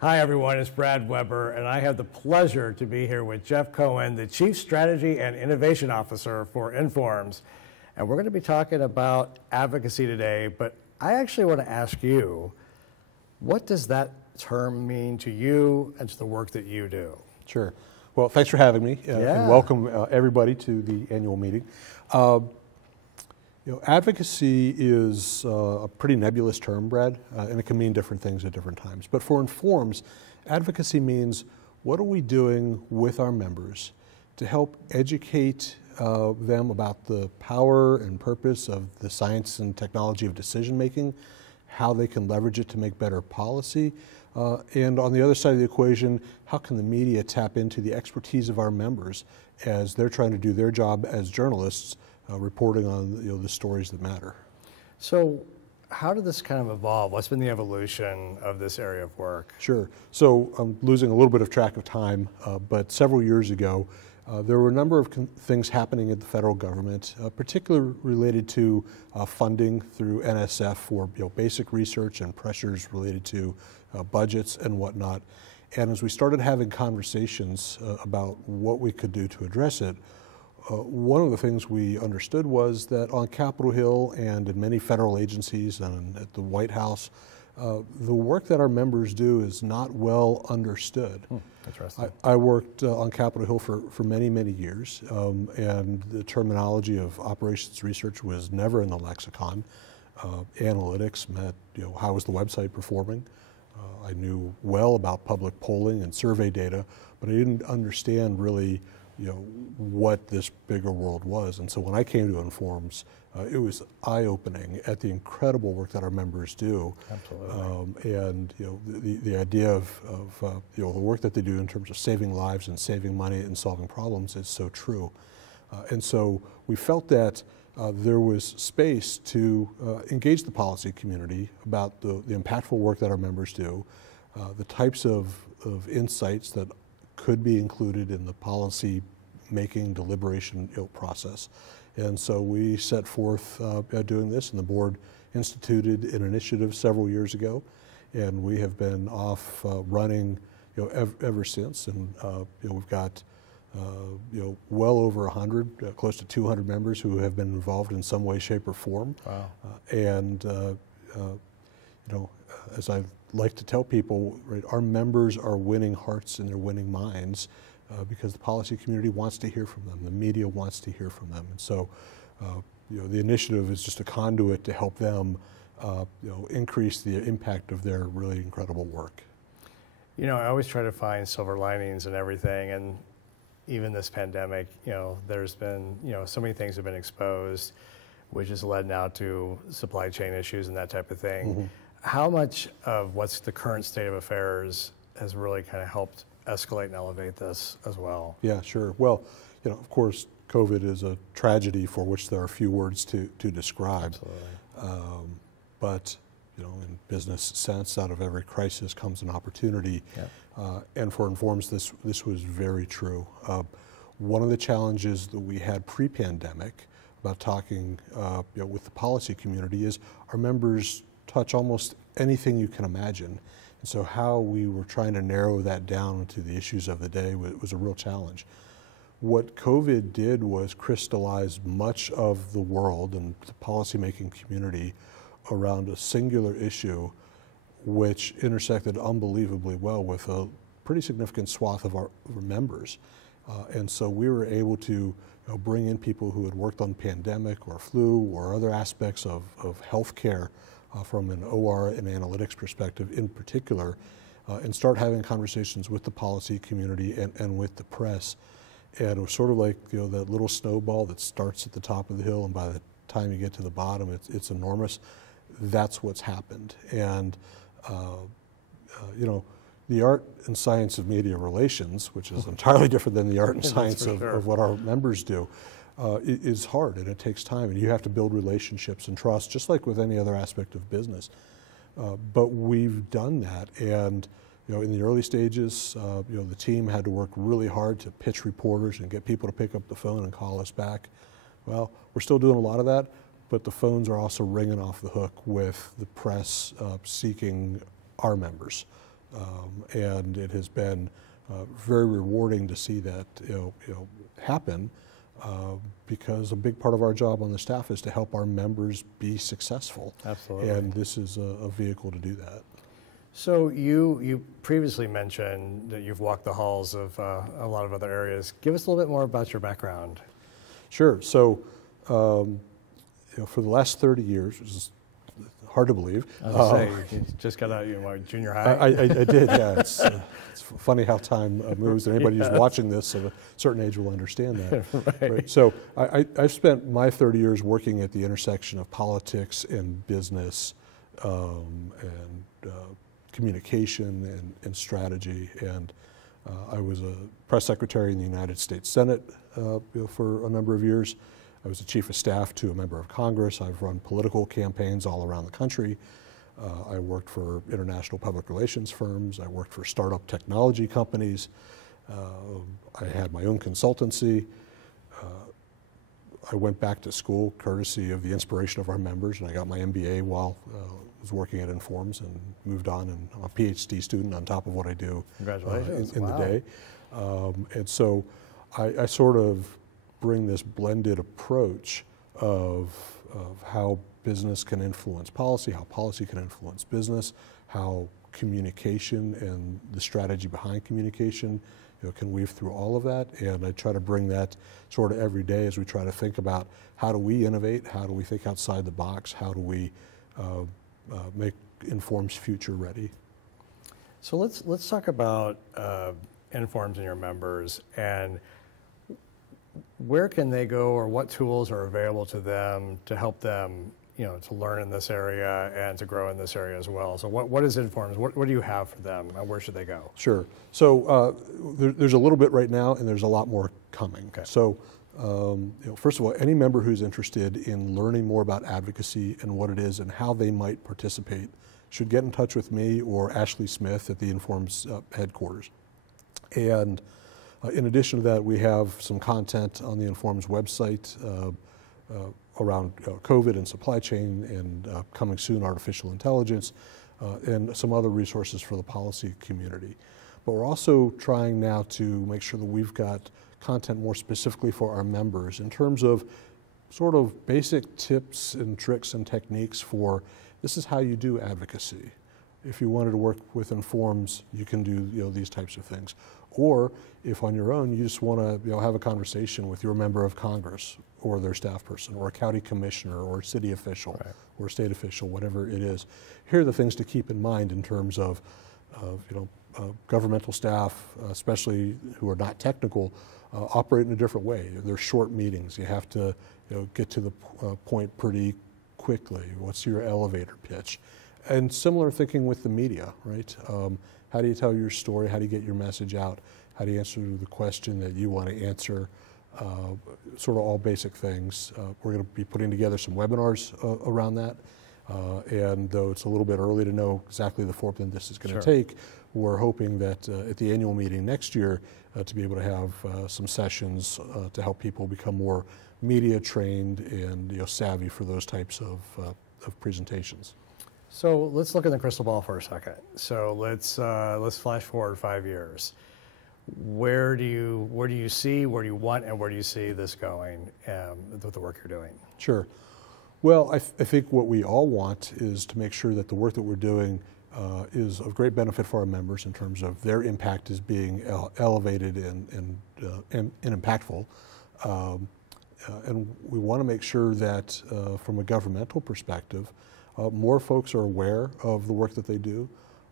Hi everyone, it's Brad Weber, and I have the pleasure to be here with Jeff Cohen, the Chief Strategy and Innovation Officer for Informs. And we're going to be talking about advocacy today, but I actually want to ask you, what does that term mean to you and to the work that you do? Sure. Well, thanks for having me, and welcome everybody to the annual meeting. Advocacy is a pretty nebulous term, Brad, and it can mean different things at different times. But for Informs, advocacy means what are we doing with our members to help educate them about the power and purpose of the science and technology of decision making, how they can leverage it to make better policy, and on the other side of the equation, how can the media tap into the expertise of our members as they're trying to do their job as journalists, reporting on the stories that matter. So how did this kind of evolve? What's been the evolution of this area of work? Sure. So I'm losing a little bit of track of time, but several years ago, there were a number of things happening in the federal government, particularly related to funding through NSF for basic research and pressures related to budgets and whatnot. And as we started having conversations about what we could do to address it, one of the things we understood was that on Capitol Hill and in many federal agencies and at the White House, the work that our members do is not well understood. Interesting. I worked on Capitol Hill for many, many years, and the terminology of operations research was never in the lexicon. Analytics meant, how was the website performing? I knew well about public polling and survey data, but I didn't understand really what this bigger world was. And so when I came to Informs, it was eye-opening at the incredible work that our members do. Absolutely. And the idea of the work that they do in terms of saving lives and saving money and solving problems is so true. And so we felt that there was space to engage the policy community about the impactful work that our members do, the types of insights that could be included in the policy making deliberation process. And so we set forth doing this, and the board instituted an initiative several years ago, and we have been off running ever since. And we've got well over 100, close to 200 members who have been involved in some way, shape, or form. Wow. As I like to tell people, right, our members are winning hearts and they're winning minds because the policy community wants to hear from them, the media wants to hear from them, and so the initiative is just a conduit to help them increase the impact of their really incredible work. I always try to find silver linings in everything, and even this pandemic, there's been so many things have been exposed, which has led now to supply chain issues and that type of thing. Mm-hmm. How much of what's the current state of affairs has really kind of helped escalate and elevate this as well? Yeah, sure. Well, of course, COVID is a tragedy for which there are few words to describe. Absolutely. But, in business sense, out of every crisis comes an opportunity. Yeah. And for Informs, this was very true. One of the challenges that we had pre-pandemic about talking with the policy community is our members touch almost anything you can imagine. And so how we were trying to narrow that down to the issues of the day was a real challenge. What COVID did was crystallize much of the world and the policymaking community around a singular issue which intersected unbelievably well with a pretty significant swath of our members. And so we were able to bring in people who had worked on pandemic or flu or other aspects of healthcare from an OR and analytics perspective in particular, and start having conversations with the policy community and with the press. And it was sort of like that little snowball that starts at the top of the hill, and by the time you get to the bottom, it's enormous. That's what's happened. And the art and science of media relations, which is entirely different than the art and science of what our members do, is hard, and it takes time, and you have to build relationships and trust, just like with any other aspect of business. But we've done that, and in the early stages, the team had to work really hard to pitch reporters and get people to pick up the phone and call us back. Well, we're still doing a lot of that, but the phones are also ringing off the hook with the press seeking our members. And it has been very rewarding to see that happen, because a big part of our job on the staff is to help our members be successful. Absolutely. And this is a vehicle to do that. So you previously mentioned that you've walked the halls of a lot of other areas. Give us a little bit more about your background. Sure. So, for the last 30 years, which is hard to believe. I was going to say, you just got out of junior high? I did, yeah. It's funny how time moves, and anybody who's watching this at a certain age will understand that. Right. So I've spent my 30 years working at the intersection of politics and business and communication and strategy. And I was a press secretary in the United States Senate for a number of years. I was the chief of staff to a member of Congress. I've run political campaigns all around the country. I worked for international public relations firms. I worked for startup technology companies. I had my own consultancy. I went back to school courtesy of the inspiration of our members, and I got my MBA while I was working at Informs, and moved on, and I'm a PhD student on top of what I do. Congratulations. In Wow. the day. And so I sort of bring this blended approach of how business can influence policy, how policy can influence business, how communication and the strategy behind communication can weave through all of that. And I try to bring that sort of every day as we try to think about how do we innovate, how do we think outside the box, how do we make Inform's future ready. So let's talk about Informs and your members, and where can they go, or what tools are available to them to help them, to learn in this area and to grow in this area as well. So what is Informs? What do you have for them, and where should they go? Sure. So there's a little bit right now, and there's a lot more coming. Okay. So first of all, any member who's interested in learning more about advocacy and what it is and how they might participate should get in touch with me or Ashley Smith at the Informs headquarters. And in addition to that, we have some content on the Informs website around COVID and supply chain, and coming soon, artificial intelligence, and some other resources for the policy community. But we're also trying now to make sure that we've got content more specifically for our members in terms of sort of basic tips and tricks and techniques for this is how you do advocacy. If you wanted to work with Informs, you can do these types of things. Or if on your own you just want to have a conversation with your member of Congress or their staff person or a county commissioner or city official, right, or state official, whatever it is, here are the things to keep in mind in terms of governmental staff, especially who are not technical, operate in a different way. They're short meetings. You have to get to the point pretty quickly. What's your elevator pitch? And similar thinking with the media, right? How do you tell your story? How do you get your message out? How do you answer the question that you want to answer? Sort of all basic things. We're going to be putting together some webinars around that. And though it's a little bit early to know exactly the form that this is going to take, we're hoping that at the annual meeting next year to be able to have some sessions to help people become more media trained and savvy for those types of presentations. So let's look in the crystal ball for a second. So let's flash forward 5 years. Where do you see, where do you want, and where do you see this going with the work you're doing? Sure. Well, I think what we all want is to make sure that the work that we're doing is of great benefit for our members in terms of their impact is being elevated and impactful. And we want to make sure that from a governmental perspective, more folks are aware of the work that they do.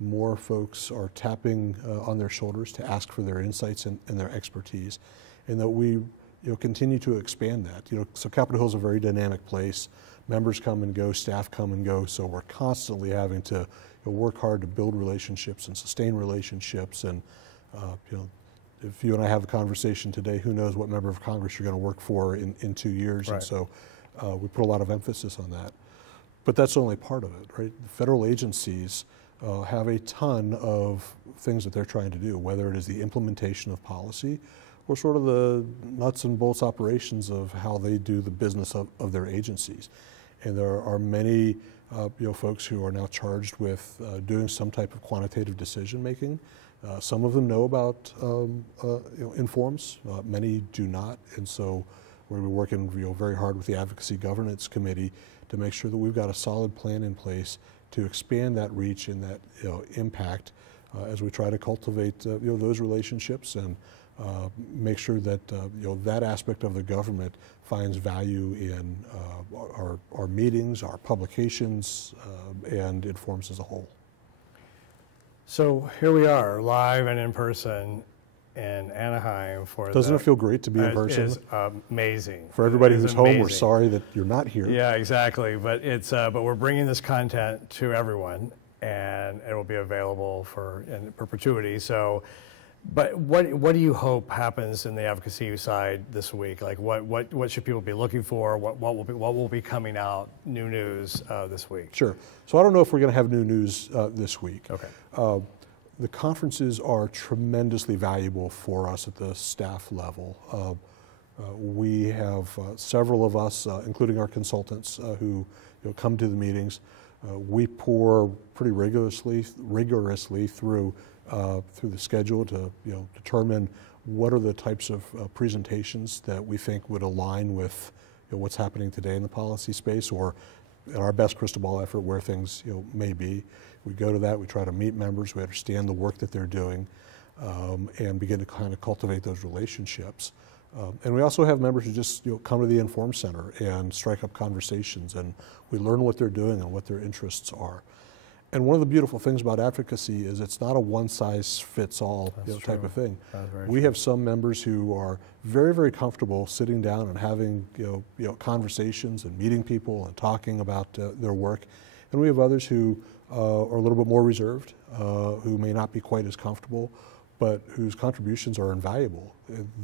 More folks are tapping on their shoulders to ask for their insights and their expertise, and that we continue to expand that. So Capitol Hill is a very dynamic place. Members come and go, staff come and go, so we're constantly having to work hard to build relationships and sustain relationships. And if you and I have a conversation today, who knows what member of Congress you're going to work for in 2 years? Right. And so we put a lot of emphasis on that. But that's only part of it, right? The federal agencies have a ton of things that they're trying to do, whether it is the implementation of policy or sort of the nuts and bolts operations of how they do the business of their agencies. And there are many folks who are now charged with doing some type of quantitative decision making. Some of them know about informs, many do not, and so we're working very hard with the Advocacy Governance Committee to make sure that we've got a solid plan in place to expand that reach and that impact as we try to cultivate those relationships and make sure that that aspect of the government finds value in our meetings, our publications, and informs as a whole. So here we are, live and in person in Anaheim for Doesn't it feel great to be in person? It is amazing. For everybody who's home, we're sorry that you're not here. Yeah, exactly. But but we're bringing this content to everyone, and it will be available in perpetuity. So, but what do you hope happens in the advocacy side this week? Like what should people be looking for? What will be coming out, new news this week? Sure. So I don't know if we're going to have new news this week. Okay. The conferences are tremendously valuable for us at the staff level. We have several of us, including our consultants, who come to the meetings. We pour pretty rigorously through the schedule to determine what are the types of presentations that we think would align with what's happening today in the policy space, or in our best crystal ball effort where things may be. We go to that, we try to meet members, we understand the work that they're doing, and begin to kind of cultivate those relationships. And we also have members who just come to the Inform Center and strike up conversations, and we learn what they're doing and what their interests are. And one of the beautiful things about advocacy is it's not a one-size-fits-all type of thing. We have some members who are very, very comfortable sitting down and having conversations and meeting people and talking about their work, and we have others who are a little bit more reserved, who may not be quite as comfortable, but whose contributions are invaluable.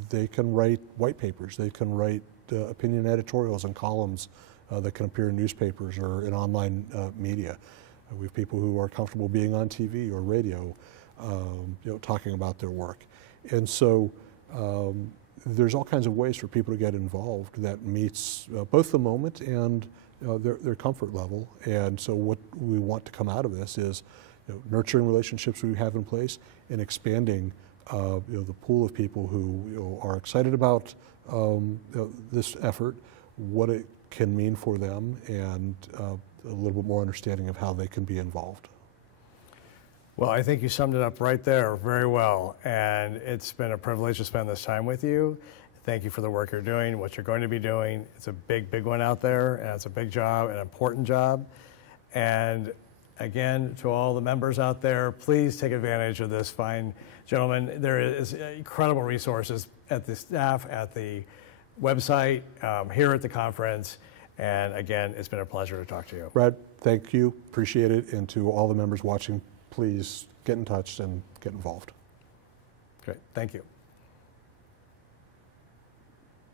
They can write white papers, they can write opinion editorials and columns that can appear in newspapers or in online media. We have people who are comfortable being on TV or radio, talking about their work. And so there's all kinds of ways for people to get involved that meets both the moment and their comfort level. And so what we want to come out of this is nurturing relationships we have in place and expanding the pool of people who are excited about this effort, what it can mean for them, and a little bit more understanding of how they can be involved. Well, I think you summed it up right there very well, and it's been a privilege to spend this time with you. Thank you for the work you're doing, what you're going to be doing. It's a big, big one out there, and it's a big job, an important job. And again, to all the members out there, please take advantage of this fine gentleman. There is incredible resources at the staff, at the website, here at the conference. And again, it's been a pleasure to talk to you. Brad, thank you, appreciate it. And to all the members watching, please get in touch and get involved. Great, thank you.